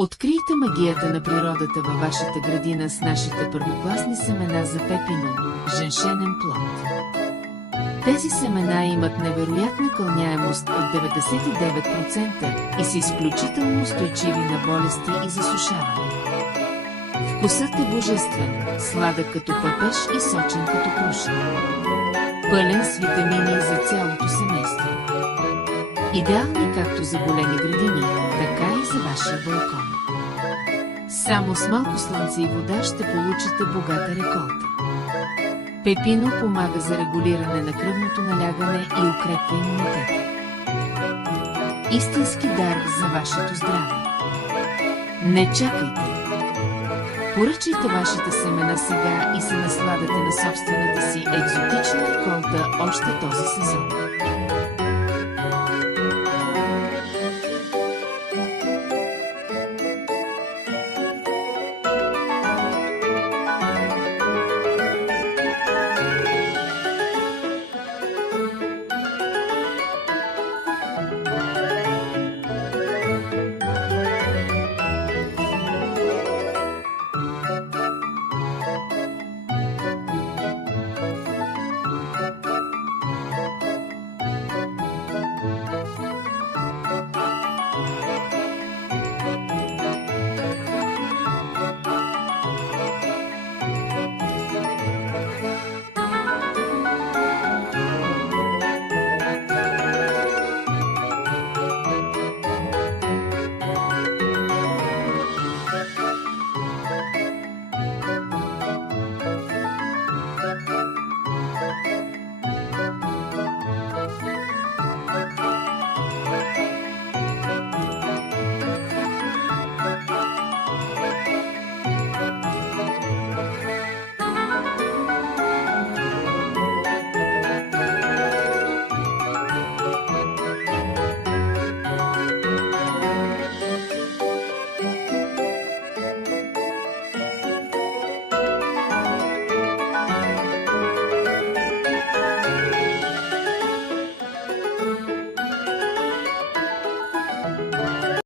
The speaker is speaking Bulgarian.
Открийте магията на природата във вашата градина с нашите първокласни семена за пепино, женшенен плод. Тези семена имат невероятна кълняемост от 99% и са изключително устойчиви на болести и засушаване. Вкусът е божествен, сладък като пъпеш и сочен като круша. Пълен с витамини за цялото семейство. Идеални както за големи градини, така и за вашия балкон. Само с малко слънце и вода ще получите богата реколта. Пепино помага за регулиране на кръвното налягане и укрепва имунитета. Истински дар за вашето здраве. Не чакайте! Поръчайте вашите семена сега и се насладете на собствената си екзотична реколта още този сезон.